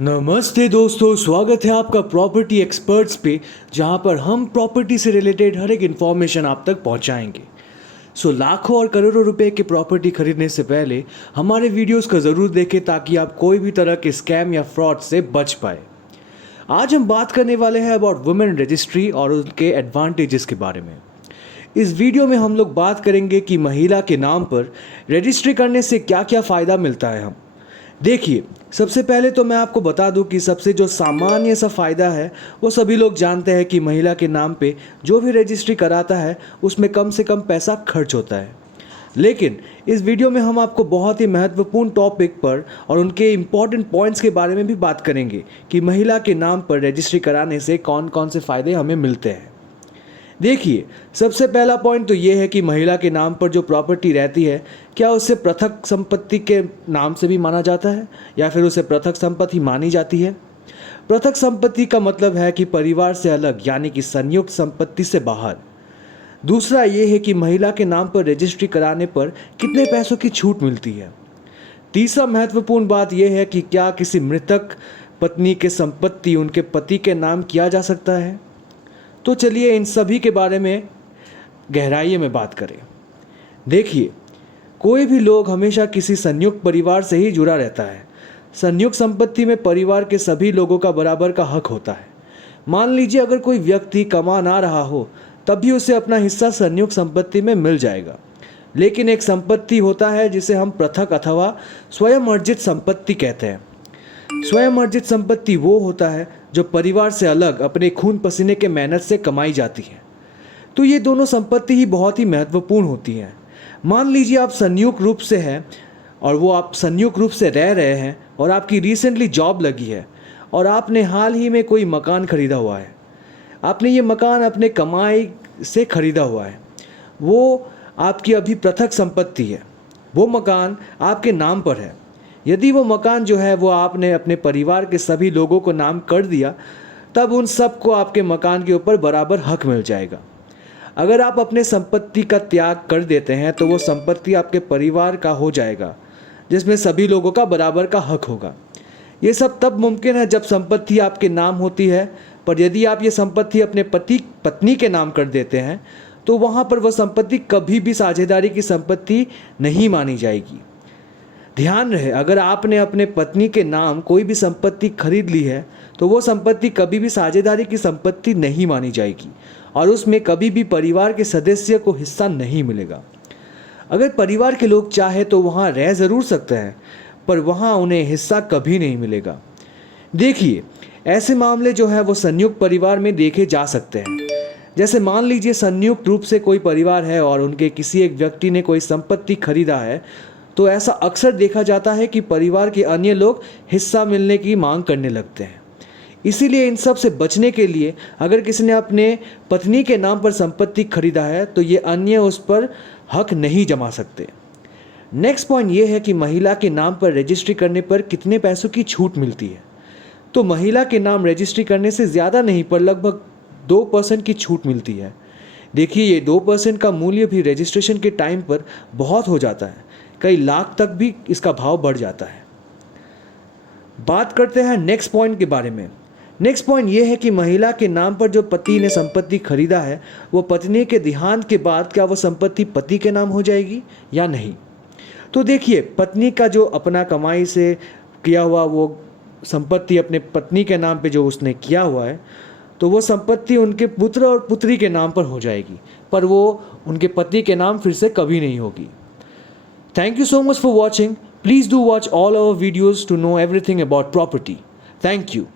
नमस्ते दोस्तों, स्वागत है आपका प्रॉपर्टी एक्सपर्ट्स पे, जहां पर हम प्रॉपर्टी से रिलेटेड हर एक इन्फॉर्मेशन आप तक पहुंचाएंगे। लाखों और करोड़ों रुपए की प्रॉपर्टी खरीदने से पहले हमारे वीडियोस को ज़रूर देखें ताकि आप कोई भी तरह के स्कैम या फ्रॉड से बच पाए। आज हम बात करने वाले हैं अबाउट वुमेन रजिस्ट्री और उनके एडवांटेजेस के बारे में। इस वीडियो में हम लोग बात करेंगे कि महिला के नाम पर रजिस्ट्री करने से क्या क्या फ़ायदा मिलता है। हम देखिए, सबसे पहले तो मैं आपको बता दूं कि सबसे जो सामान्य सा फ़ायदा है वो सभी लोग जानते हैं कि महिला के नाम पे जो भी रजिस्ट्री कराता है उसमें कम से कम पैसा खर्च होता है। लेकिन इस वीडियो में हम आपको बहुत ही महत्वपूर्ण टॉपिक पर और उनके इम्पॉर्टेंट पॉइंट्स के बारे में भी बात करेंगे कि महिला के नाम पर रजिस्ट्री कराने से कौन कौन से फ़ायदे हमें मिलते हैं। देखिए, सबसे पहला पॉइंट तो ये है कि महिला के नाम पर जो प्रॉपर्टी रहती है, क्या उसे पृथक संपत्ति के नाम से भी माना जाता है या फिर उसे पृथक संपत्ति मानी जाती है। पृथक संपत्ति का मतलब है कि परिवार से अलग, यानी कि संयुक्त संपत्ति से बाहर। दूसरा ये है कि महिला के नाम पर रजिस्ट्री कराने पर कितने पैसों की छूट मिलती है। तीसरा महत्वपूर्ण बात यह है कि क्या किसी मृतक पत्नी के संपत्ति उनके पति के नाम किया जा सकता है। तो चलिए इन सभी के बारे में गहराई में बात करें। देखिए, कोई भी लोग हमेशा किसी संयुक्त परिवार से ही जुड़ा रहता है। संयुक्त संपत्ति में परिवार के सभी लोगों का बराबर का हक होता है। मान लीजिए अगर कोई व्यक्ति कमा ना रहा हो तब भी उसे अपना हिस्सा संयुक्त संपत्ति में मिल जाएगा। लेकिन एक संपत्ति होता है जिसे हम पृथक अथवा स्वयं अर्जित संपत्ति कहते हैं। स्वयं अर्जित संपत्ति वो होता है जो परिवार से अलग अपने खून पसीने के मेहनत से कमाई जाती है। तो ये दोनों संपत्ति ही बहुत ही महत्वपूर्ण होती हैं। मान लीजिए आप संयुक्त रूप से हैं और वो आप संयुक्त रूप से रह रहे हैं और आपकी रिसेंटली जॉब लगी है और आपने हाल ही में कोई मकान खरीदा हुआ है। आपने ये मकान अपने कमाई से खरीदा हुआ है, वो आपकी अभी पृथक संपत्ति है। वो मकान आपके नाम पर है। यदि वो मकान जो है वो आपने अपने परिवार के सभी लोगों को नाम कर दिया, तब उन सबको आपके मकान के ऊपर बराबर हक मिल जाएगा। अगर आप अपने संपत्ति का त्याग कर देते हैं तो वो संपत्ति आपके परिवार का हो जाएगा, जिसमें सभी लोगों का बराबर का हक होगा। ये सब तब मुमकिन है जब संपत्ति आपके नाम होती है, पर यदि आप ये संपत्ति अपने पति पत्नी के नाम कर देते हैं तो वहाँ पर वह संपत्ति कभी भी साझेदारी की संपत्ति नहीं मानी जाएगी। ध्यान रहे, अगर आपने अपने पत्नी के नाम कोई भी संपत्ति खरीद ली है तो वो संपत्ति कभी भी साझेदारी की संपत्ति नहीं मानी जाएगी और उसमें कभी भी परिवार के सदस्य को हिस्सा नहीं मिलेगा। अगर परिवार के लोग चाहे तो वहाँ रह ज़रूर सकते हैं, पर वहाँ उन्हें हिस्सा कभी नहीं मिलेगा। देखिए, ऐसे मामले जो है वो संयुक्त परिवार में देखे जा सकते हैं। जैसे मान लीजिए संयुक्त रूप से कोई परिवार है और उनके किसी एक व्यक्ति ने कोई संपत्ति खरीदा है, तो ऐसा अक्सर देखा जाता है कि परिवार के अन्य लोग हिस्सा मिलने की मांग करने लगते हैं। इसीलिए इन सब से बचने के लिए अगर किसी ने अपने पत्नी के नाम पर संपत्ति खरीदा है तो ये अन्य उस पर हक नहीं जमा सकते। नेक्स्ट पॉइंट ये है कि महिला के नाम पर रजिस्ट्री करने पर कितने पैसों की छूट मिलती है। तो महिला के नाम रजिस्ट्री करने से ज़्यादा नहीं, पर लगभग 2% की छूट मिलती है। देखिए, ये 2% का मूल्य भी रजिस्ट्रेशन के टाइम पर बहुत हो जाता है। कई लाख तक भी इसका भाव बढ़ जाता है। बात करते हैं नेक्स्ट पॉइंट के बारे में। नेक्स्ट पॉइंट ये है कि महिला के नाम पर जो पति ने संपत्ति खरीदा है, वो पत्नी के देहांत के बाद क्या वो संपत्ति पति के नाम हो जाएगी या नहीं। तो देखिए, पत्नी का जो अपना कमाई से किया हुआ वो संपत्ति अपने पत्नी के नाम पे जो उसने किया हुआ है, तो वो संपत्ति उनके पुत्र और पुत्री के नाम पर हो जाएगी, पर वो उनके पति के नाम फिर से कभी नहीं होगी। Thank you so much for watching. Please do watch all our videos to know everything about property. Thank you.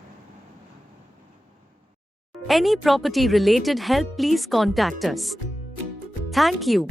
Any property related help, please contact us. Thank you.